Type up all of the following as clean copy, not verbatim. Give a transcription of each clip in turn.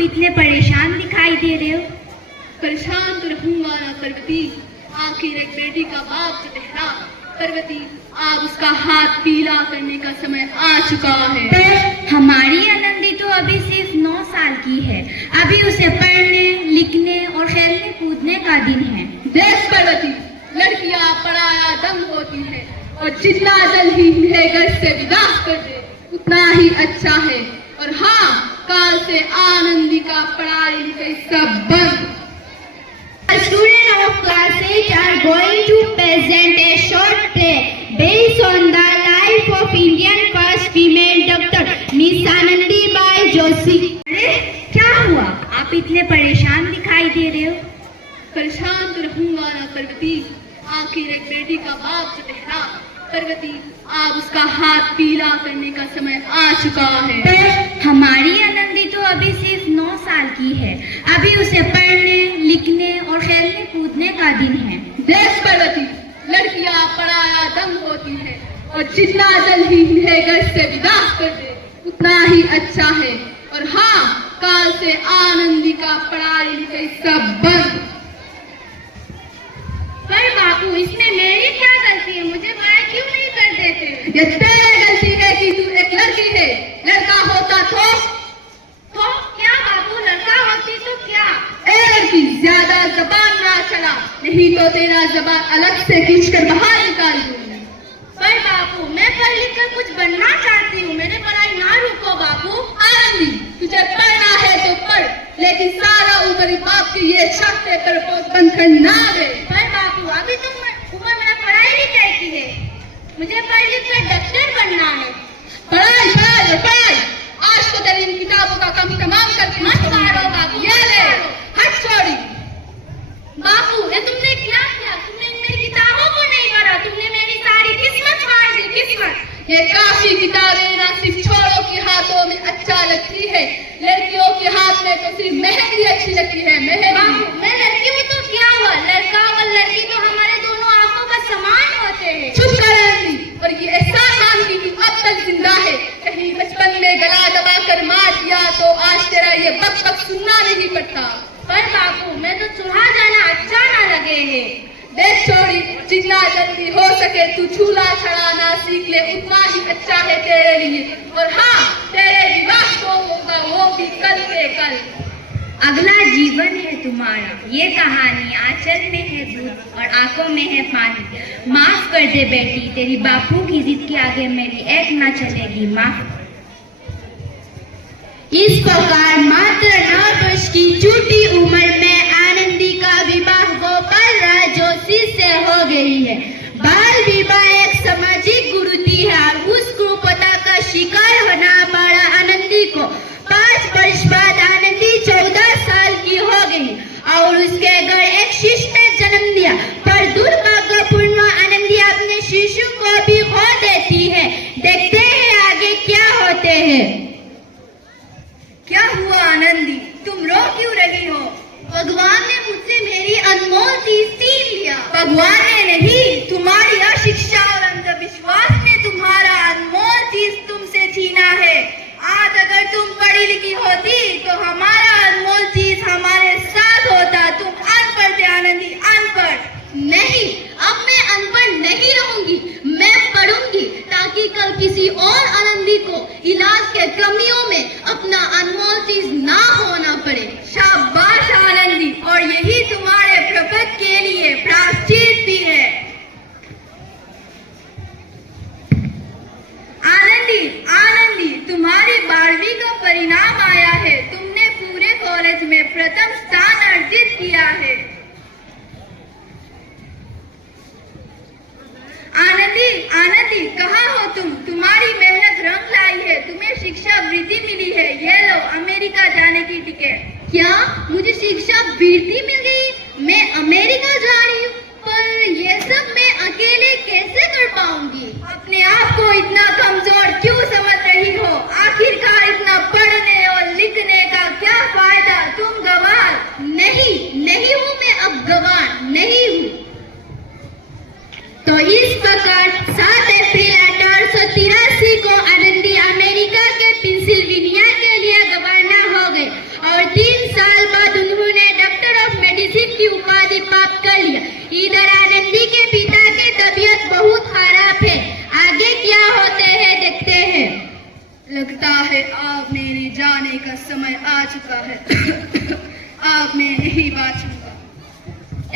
आप इतने परेशान दिखाई दे रहे हो। परेशान तो रहूंगा ना पार्वती, आखिर एक बेटी का बाप तो ठहरा। पार्वती, अब उसका हाथ पीला करने का समय आ चुका है। पर हमारी आनंदी तो अभी सिर्फ 9 साल की है, अभी उसे पढ़ने लिखने और खेलने कूदने का दिन है। देख पार्वती, लड़कियां पराया दम होती है और जितना जल्दी इन्हें घर से विदा कर दे उतना ही अच्छा है। और हाँ, काल से आनंदी का पढ़ाई लिखाई सब बंद। Students of class 8 are going to present a short play based on the life of Indian first female doctor, Miss Anandi Bai Joshi. अरे क्या हुआ, आप इतने परेशान दिखाई दे रहे हो। परेशान तो रहूंगा ना पार्वती, आखिर एक बेटी का बाप तो ठहरा। पार्वती, अब उसका हाथ पीला करने का समय आ चुका है। पर हमारी आनंदी तो अभी सिर्फ 9 साल की है, अभी उसे पढ़ने लिखने और खेलने कूदने का दिन है। देख पार्वती, लड़कियां पराया दम होती है और जितना जल्दी इन्हें घर से विदा कर दे उतना ही अच्छा है। और हाँ, काल से आनंदी का पढ़ाई लिखाई सब बंद। पर बापू, इसमें मेरी क्या गलती है, मुझे पढ़ाई क्यों नहीं कर देते। ये तेरी गलती है कि तू एक लड़की है, लड़का होता तो क्या बापू, लड़का होती तो क्या। ए लड़की, ज्यादा जबान ना चला, नहीं तो तेरा जबान अलग से खींच कर बाहर निकाल दूंगी। पर बापू, मैं पढ़ लिख कर कुछ बनना चाहती हूँ, मेरे पढ़ाई ना रुको बापू। आनंदी, तुझे पढ़ना है तो पढ़, लेकिन सारा ऊपरी बाप की ये छाते पर बंद करना दे। पर बापू, अभी तो उम्र मेरा पढ़ाई लिखाई की है, मुझे पढ़ लिख कर डॉक्टर बनना है। पढ़ाई पढ़ाई पढ़ाई, आज तो तेरी इन किताबों का कम तमाम करके मत मारो बापू, ये ले, हट छोड़ी। बापू, ये तुमने क्या किया, तुमने मेरी किताबों को नहीं पढ़ा, तुमने मेरी सारी किस्मत फाड़ दी, किस्मत। ये काफी किताबें ना सिर्फ छोरों के हाथों में अच्छा लगती है, लड़कियों के हाथ में तो सिर्फ मेहंदी अच्छी लगती है। बापू, मैं लड़की हूँ तो क्या हुआ, लड़का और लड़की तो हमारे दोनों आंखों का समान होते हैं। चुप कर आनंदी, और ये एहसास आनंदी की अब तक जिंदा है। कहीं बचपन में गला दबा कर मार दिया तो आज तेरा ये बक बक सुनना नहीं पड़ता। पर बापू, मैं तो चूल्हा जाना अच्छा ना लगे है। देख छोड़ी, जितना जल्दी हो सके तू चूल्हा चढ़ाना सीख ले, उतना ही अच्छा है तेरे लिए। और हाँ, तेरे विवाह को होगा वो भी कल के कल। अगला जीवन है तुम्हारा, ये कहानी आंचल में है दूध और आंखों में है पानी। माफ कर दे बेटी, तेरी बापू की जिद के आगे मेरी एक ना चलेगी, माफ। इस प्रकार मात्र 9 वर्ष की छोटी उम्र में आनंदी का विवाह गोपाल राय जोशी से हो गई है। बाल विवाह एक सामाजिक कुरीति है, उस कुप्रथा का शिकार होना पड़ा आनंदी को। 5 वर्ष बाद आनंदी 14 साल की हो गई और उसके घर एक शिशु ने जन्म दिया। पर दुर्भाग्यपूर्ण आनंदी अपने शिशु को भी खो देती है। देखते हैं आगे क्या होते हैं। क्या हुआ आनंदी, तुम रो क्यों रही हो? भगवान ने मुझसे मेरी अनमोल चीज छीन लिया। भगवान ने नहीं, तुम्हारी अशिक्षा और अंधविश्वास ने तुम्हारा अनमोल चीज तुमसे छीना है। आज अगर तुम पढ़ी लिखी होती तो हमारा अनमोल चीज हमारे साथ होता। तुम अनपढ़ थे आनंदी, अनपढ़। नहीं, अब मैं अनपढ़ नहीं रहूंगी, मैं पढ़ूंगी ताकि कल किसी और आनंदी को इलाज के कमियों में अपना अनमोल चीज ना होना पड़े। शाबाश आनंदी, और यही तुम्हारे प्रपंच के लिए प्रायश्चित भी है। आनंदी, आनंदी, तुम्हारी 12वीं का परिणाम आया है। तुमने पूरे कॉलेज में प्रथम स्थान अर्जित किया है। आनंदी, आनंदी, कहाँ हो तुम? तुम्हारी मेहनत रंग लाई है, तुम्हें शिक्षा वृत्ति मिली है। ये लो अमेरिका जाने की टिकट। क्या मुझे शिक्षा वृत्ति मिल गई? मैं अमेरिका जा रही हूँ, पर ये सब मैं अकेले कैसे कर पाऊंगी? अपने आप को इतना कमजोर क्यों समझ रही हो? आखिरकार इतना पढ़ने और लिखने का क्या फायदा? तुम गंवार नहीं हूँ मैं, अब गंवार नहीं हूँ। तो इस प्रकार 7 अप्रैल 1883 को आनंदी अमेरिका के पेंसिल्वेनिया के लिए रवाना हो गए और जाने का समय आ चुका है। अब मैं नहीं बाँचूंगा।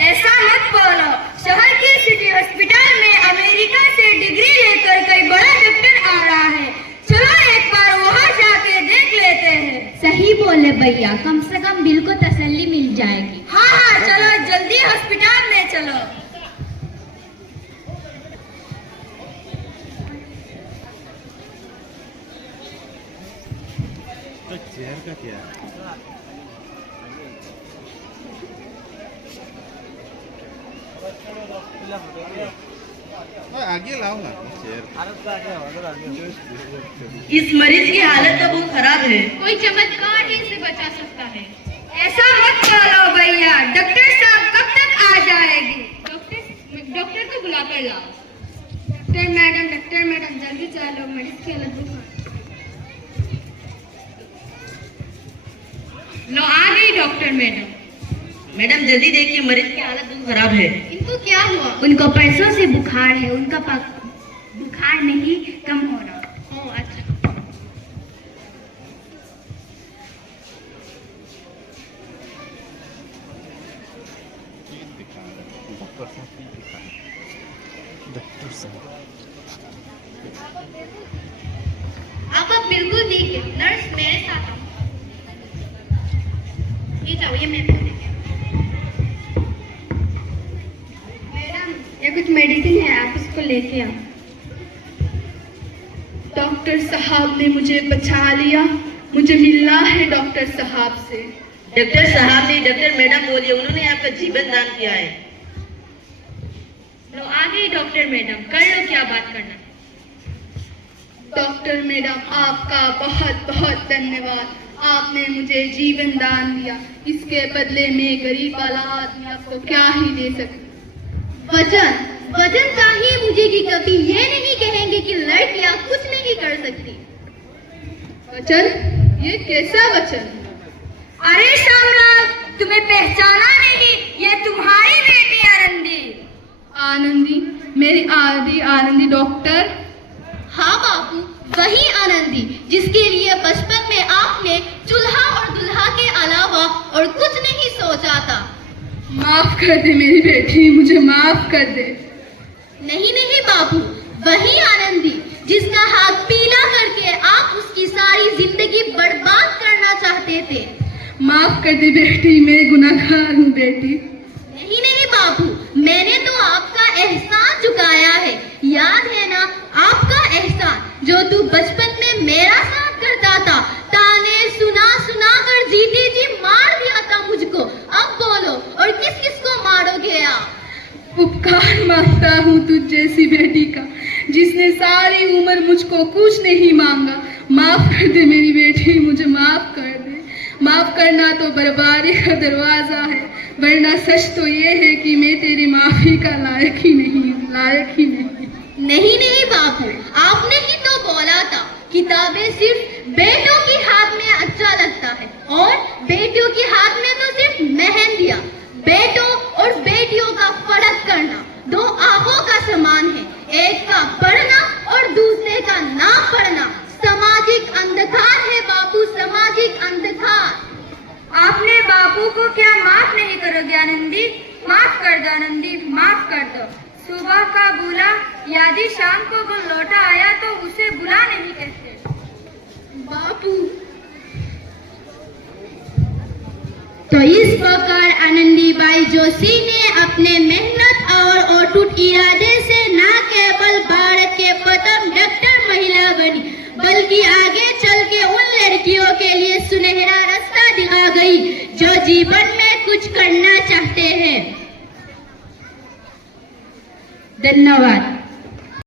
ऐसा मत बोलो। शहर के सिटी हॉस्पिटल में अमेरिका से डिग्री लेकर कोई बड़ा डॉक्टर आ रहा है। चलो एक बार वहाँ जाके देख लेते हैं। सही बोले भैया, कम से कम दिल को तसल्ली मिल जाएगी। हाँ हाँ, चलो जल्दी हॉस्पिटल में चलो। तो चेयर का क्या है? आगे लाओ ना चेयर। इस मरीज की हालत तो बहुत खराब है। कोई चमत्कार ही इसे बचा सकता है। ऐसा मत बोलो भैया, डॉक्टर साहब कब तक आ जाएंगे? डॉक्टर को बुला कर लाओ। डॉक्टर मैडम जल्दी चलो, मरीज की हालत बहुत लो आ गई डॉक्टर मैडम। मैडम जल्दी देखिए, मरीज की हालत बहुत खराब है। इनको क्या हुआ? उनको पैसों से बुखार है। उनका बुखार नहीं कम हो रहा। ओह अच्छा। डॉक्टर साहब आप अब बिल्कुल ठीक है। नर्स मेरे साथ आओ। ये जाओ, ये मैं मैडम ये कुछ मेडिसिन है, आप इसको लेके आओ। डॉक्टर साहब ने मुझे बचा लिया। मुझे मिलना है डॉक्टर साहब से। डॉक्टर साहब ने डॉक्टर मैडम बोलिए, उन्होंने आपका जीवन दान किया है। लो आ गई डॉक्टर मैडम, कर लो क्या बात करना। डॉक्टर मैडम आपका बहुत बहुत धन्यवाद। आपने मुझे जीवन दान दिया। इसके बदले में गरीब वाला आदमी आपको क्या ही दे सकता। वचन चाहिए मुझे कि कभी ये नहीं कहेंगे कि लड़कियां कुछ नहीं कर सकती। वचन? ये कैसा वचन? अरे शामराज, तुम्हें पहचाना नहीं? ये तुम्हारी बेटी आनंदी। आनंदी? मेरी आनंदी डॉक्टर? हाँ बापू, वही आनंदी जिसके लिए बचपन में आपने चूल्हा और दुल्हा के अलावा और कुछ नहीं सोचा था। माफ कर दे मेरी बेटी, मुझे माफ कर दे। नहीं बापू, वही आनंदी जिसका हाथ पीला करके आप उसकी सारी जिंदगी बर्बाद करना चाहते थे। माफ कर दे बेटी, मैं गुनाहगार हूँ बेटी। नहीं बापू, मैंने तो आपका एहसान चुकाया है। याद है ना आपका एहसान, जो तू बचपन में मेरा साथ करता था। ताने सुना कर जीती जी मार दिया था मुझको। अब बोलो, और किस किस को मारोगे आप? उपकार मांगता हूँ तुझ जैसी बेटी का, जिसने सारी उम्र मुझको कुछ नहीं मांगा। माफ कर दे मेरी बेटी, मुझे माफ कर दे। माफ करना तो बर्बादी का दरवाजा है, वरना सच तो ये है कि मैं तेरी माफी का लायक ही नहीं। नहीं बापू, आपने ही तो बोला था किताबें सिर्फ बेटों के हाथ में अच्छा लगता है, और बेटियों के हाथ में तो सिर्फ मेहंदियां। बेटों और बेटियों का फर्क करना दो आंखों का समान है, एक का पढ़ना और दूसरे का ना पढ़ना। सामाजिक अंधकार है बापू, सामाजिक अंधकार। आपने बापू को क्या माफ नहीं करोगे आनंदी? माफ कर दो आनंदी, माफ कर दो। सुबह का बुला यदि शाम को वो लौटा आया तो उसे बुला नहीं कहते। बापू तो इस प्रकार आनंदीबाई जोशी ने अपने मेहनत और अटूट इरादे से न केवल भारत के प्रथम डॉक्टर महिला बनी, बल्कि आगे चल के उन लड़कियों के लिए सुनहरा रास्ता दिखा गई जो जीवन में कुछ करना चाहते हैं। धन्यवाद।